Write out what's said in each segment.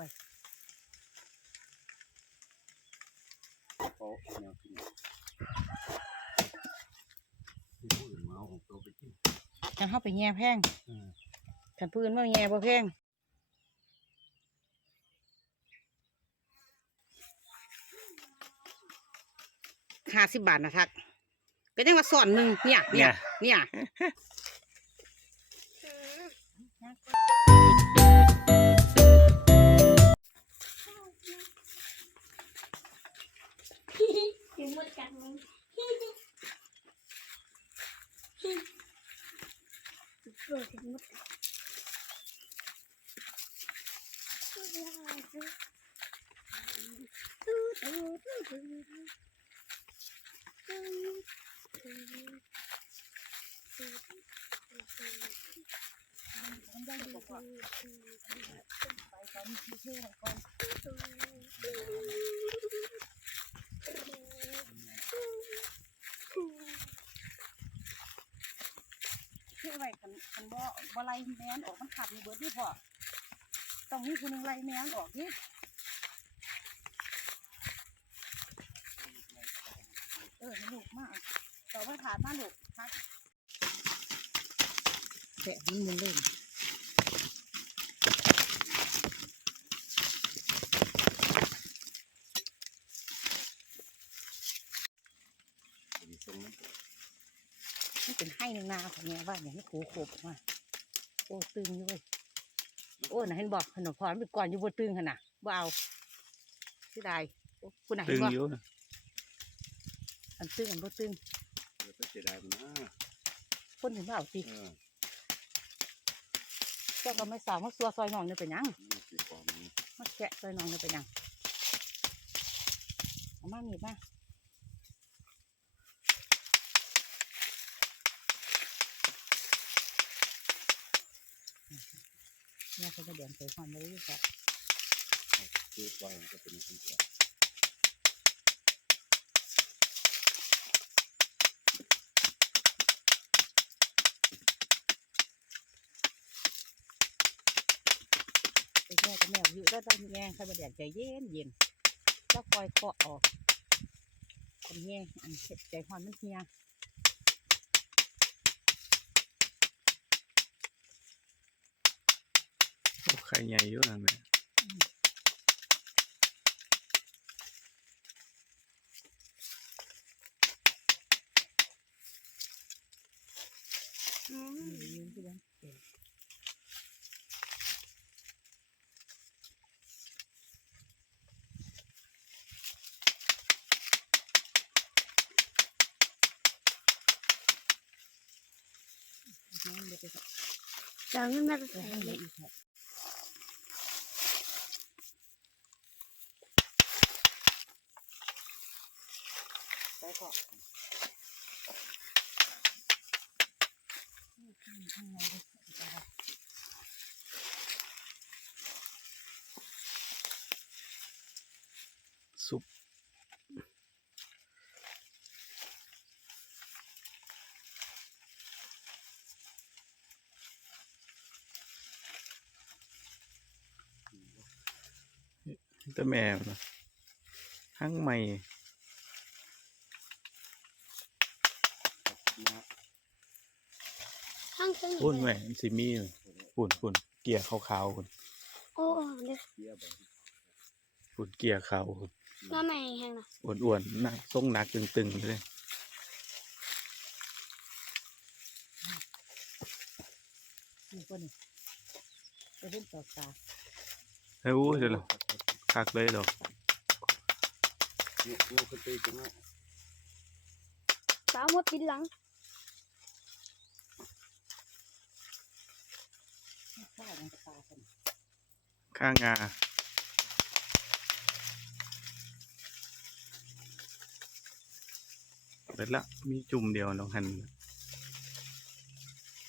ไปโอ้แนวกินที่ผู้อื่นมาเอาของตัวไปกินกันเข้าไปแง่แพงอืมกันพื้นว่าแง่บ่แพงห้าสิบบาทนะทักก็ยังว่าสอนหนึ่งเนี่ย เนี่ย เนี่ย ชื่อไว้คันคันบ่บ่ไล่แมนออกมันขับในเบิดที่พอต้องมีคนหนึงไล่แมนออกนี่เออลูกมากต่อว่าถามมาลูกพักแกะมันมุนเล่น มีทรงนั้น นี่เป็ นให้หนึ่งนาของแม่ว่าอย่างนี้โขโขบออกมาโอ้ตึงอยู่เว้ยโอ้น่ะเห็นบอกขนมพรเป็นก่อนอยู่บนตึงขนาดบ่เอาที่ใดโอ้คุณน่ะเห็ตึนงบ่อยู่นะอันตึงอันบ่ตึงเดี๋ยวไปเสียดายมันนะคนถึงบ่เอาสิเออเจ้าก็ไม่สาวมาซัวซอยน้องเนี่ยเป็นหยังนี่สิความนี้มาแกะซอยน้องเนี่ยเป็นหยังเอามามีดมา เนี่ยเขาจะเดินไปความม่รู้จักคือปล่อยมันก็เป็นคนเดียวไปแม่กับแม่อยู่แล้วต้องแง่ใครมาแดดใจเย็นเย็นแล้วคอยเคาะออกคนแง่อันเจ็บใจความมันเฮีย โอ้ไข่ใหญ่อยู่นะแม่อืมยืนที่บ้านเออน้ำเดี๋ยวไปใส่จะหั่งไปครับซุปต่แม่ทั้งใหม่ นะ ข้าง เครื่องปุ่นแม่มันสิมีอยู่ปุ่นปุ่นเกียร์ขาวๆปุ่นโอ้เดี๋ยวเสียไปปุ่นเกียร์ขาวปุ่นน้าใหม่แห้งนะอ้วนๆหนักทรงหนักตึงๆเลยนี่คนนี้จะเล่นต่อตาเฮ้ยอู้เดี๋ยวเราคักเลยดอกเนี่ยเนี่ยคือตีจังนะสาวหมดติดหลัง ข้าวมันตาคนข้างงาเสร็จละมีจุ่มเดียวน้องหัน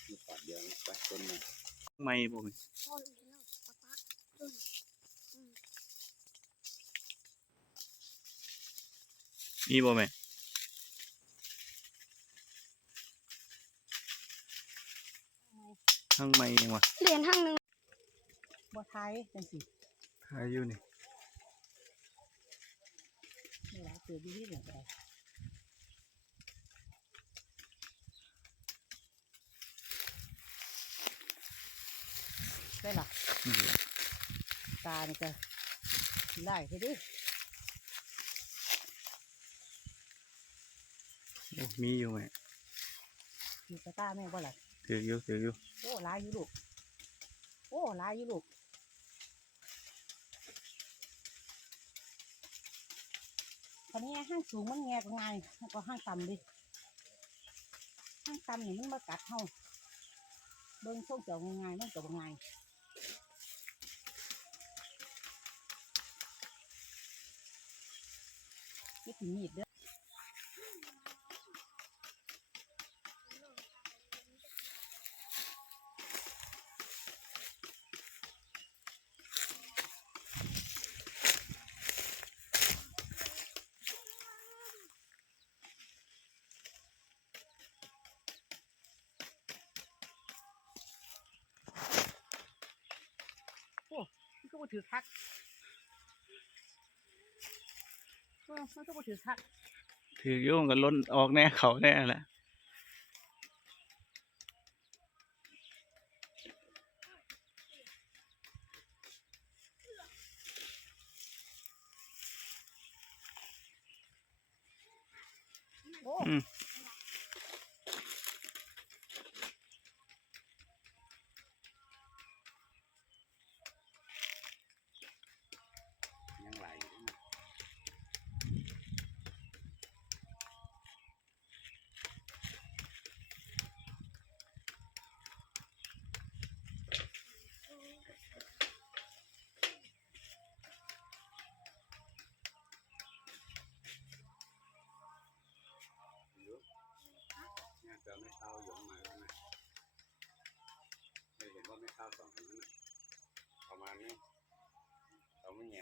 มีปากเดียวนะไปต้นนี้ไม่บ่มีพ่อเห็นแล้วป๊าป๊าต้นมีบ่แม่ข้างไม่ยังวะเหรียญห้างหนึ่ง บัวไทยจังสิไทยอายุนี่ไม่ร้ายเกิดดีที่เหลือไปได้หรอนี่แหละตานี่ก็ได้ไปดิโอ้มีอยู่ไหมมีกระตาแม่บ่ล่ะถืออยู่ถืออยู่โอ้หลายอยู่ลูกโอ้หลายอยู่ลูก ห้างสูงมันแงก็ง่ายมันก็ห้างต่ำดิห้างต่ำนี่มันมากัดเฮาเบิ่งส่งเจ้าง่ายๆมันก็บ่ง่ายนี่เป็นมีดเด้อ ถือคักเออมันก็บ่ถือคักถืออยู่มันก็ล้นออกแน่เขาแน่แหละโอ้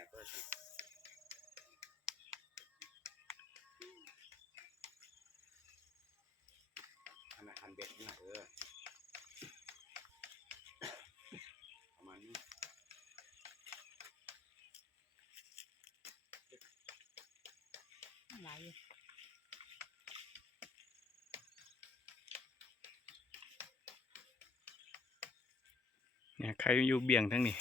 เราไม่แง่ด้วยสิอันนั้นอันเบ็ดนี่นะเออประมาณนี้หลายอยู่เนี่ยใครอยู่เบี่ยงทั้งนี้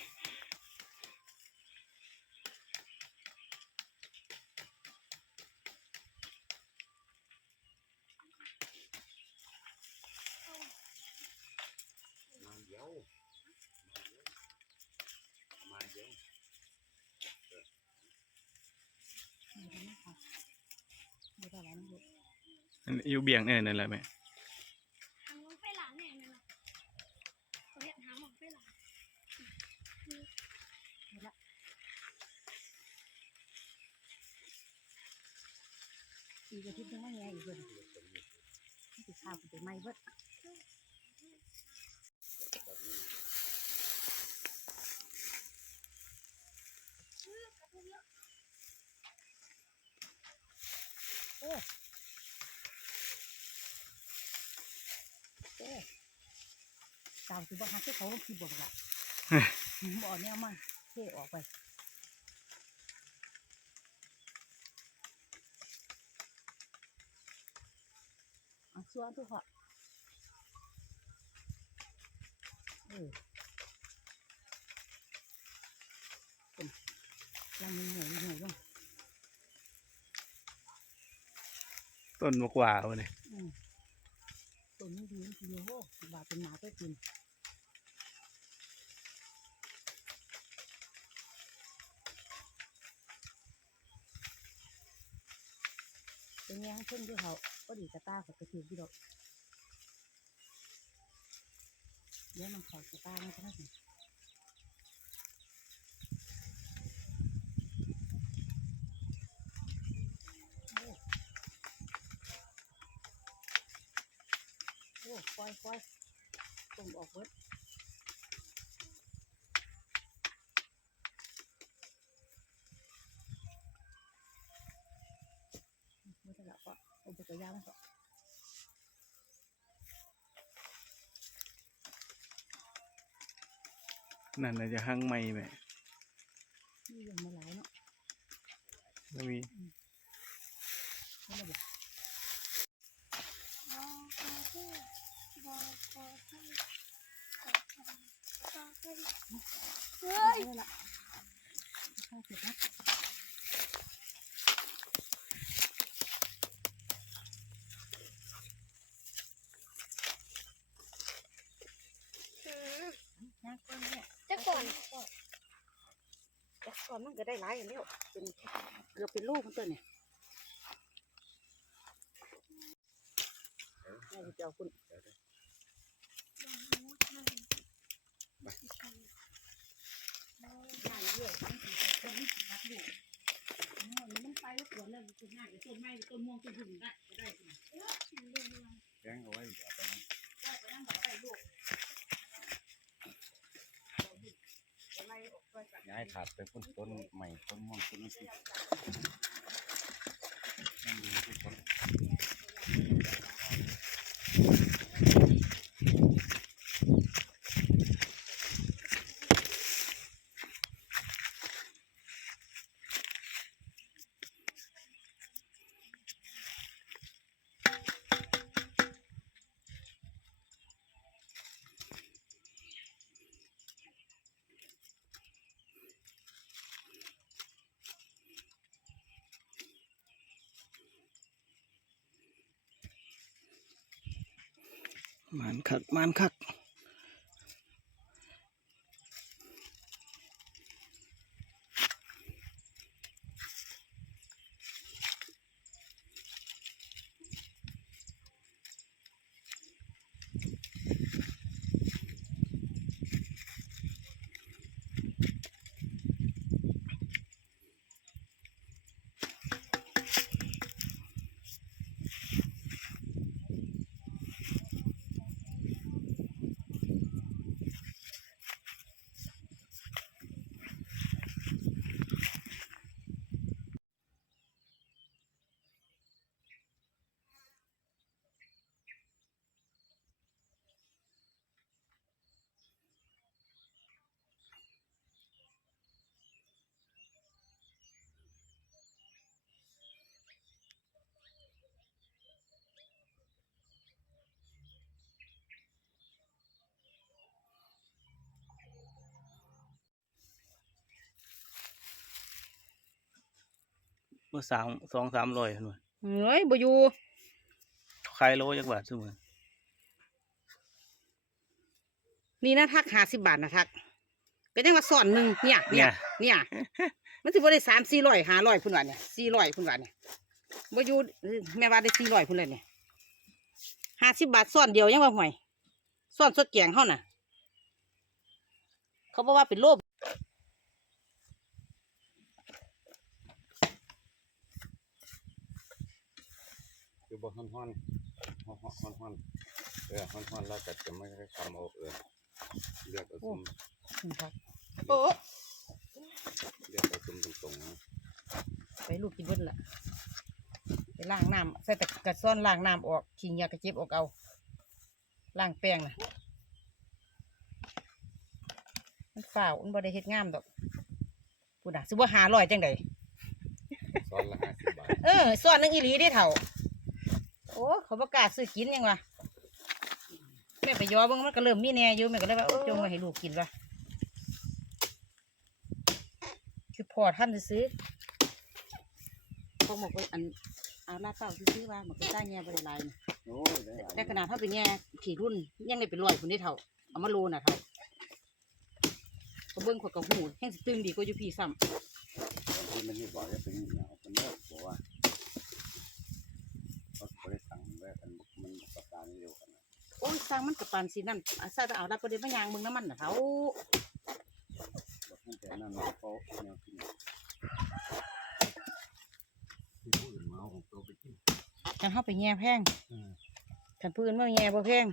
อยู่เบี่ยงเนี่ยนั่นแหละแม่หางมองไปหลานแน่นั่นน่ะเขาเรียกหางมองไปหลานอีกอาทิตย์นึงไม่แง่อีกเลยมันสิข้าวกูไปไม้เบิดเอ้ตาม สิบ่หาที่เขาลงที่บ่ละบ่เนี่ยมันเทออกไปเอาส่วนทุกข์เออเป็นยังมีเหนื่อยเหนื่อยบ้างต้นมะกว่าวันนี้อืมตัวนี้ดีมันคือโอ้บาดเป็นหมาก็กิน เป็นยังเช่นที่เขาก็ดีกระต้าเขาไปถือที่ดอกเดี๋ยวมันขากระต้ามันก็ได้สิโอ้ปล่อยปล่อยส่งออกเบิด ก็เอาไปกระยามันก็นั่นน่ะจะหั่งไม่แม่นี่ยังมาหลายเนาะไม่มีไม่ได้บอกเฮ้ย ได้ละเข้าเสร็จแล้ว อืม นะก้อนเนี่ย จะก่อน แต่ก้อน มันก็ได้หลายอย่างแล้วเป็นเกือบเป็นลูกมันตัวเนี่ยนี่จะเอาคุณง่ายเรื่อยมันสิเป็นรัดลูกมันไปแล้วปวดแล้วมันต้นไม้ต้นม่วงต้นหุ่นได้ก็ได้แกงเอาไว้เดี๋ยวไปนั้นได้ไปนั่งแบบได้ลูกายขาดไปพุ่นต้นใหม่ต้นม่วงต้นนี้สิไม่มีทุกคน มันคักมันคัก เมื่อสามสองสามร้อยหน่วยเฮ้ยบ่อยู่ขายโลจักบาทซุมื้อนี่นะทักหาสิบบาทนะทักก็ยังว่าสอนหนึ่งเนี่ย เนี่เนี่ยยเนี่ย มันสิบ่ได้สามสี่ร้อยห้าร้อยพุ่นว่าเนี่ยสี่ร้อยพุ่นว่าเนี่ยบ่อยู่แม่ว่าได้สี่ร้อยพุ่นเลยเนี่ยห้าสิบบาทสอนเดียวยังว่าห่วยสอนสดแกงเฮาน่ะ เขาบอกว่าเป็นโรคคือบ่ ฮ้อนฮ้อนฮ้อนฮ้อนฮ้อนเออฮ้อนฮ้อนแล้วก็จะไม่ได้ความอบเออเลือกเอาซุ่มครับโอ้เลือกเอาซุ่มตรงๆนะไปลูกกินเบิดละไปล้างน้ำใส่แต่กระซ่อนล้างน้ำออกขี้เหงียกระเจ็บออกเอาล้างแป้งน่ะมันฝ่าวมันบ่ได้เฮ็ดงามดอกพูดน่ะสิบ่หาร้อยจังไดซ้อนละห้าสิบบาทเออสอนหนึงอีหลีเด้เถ่าโอ้เขาประกล้าศซื้อกินยังวะแม่ไปยอเบิ่งมันก็เริ่มมีแหน่อยู่แม่ก็เลยว่าโอ้จงไว้ให้ลูกกินวะคือพอท่านซื้อพวกหมกไปอันเอาลาดเต้าซื้อว่าหมกไปใต้แง่บริลายนี่โอ้ยได้หลายแต่ขนาดเท่าไปแง่ขี่รุ่นยังได้เป็นร้อยคนได้เท่าเอามาโลน่ะเท่าเขาเบิ่งขวดกับหูแห้งสิตึงดีกว่าอยู่พี่ซ้ำ สร้างมันกับปานสีนั่นอาซาจะเอาดับประเดี๋ยวมายางมึงน้ำมันน่ะเท่าบอกตั้งแต่นั้นเราเขาแนวกินที่ผู้อื่นมาเอาของตัวไปกินฉันเข้าไปแง่แพงอืมฉันพื้นมาแง่บ่แพง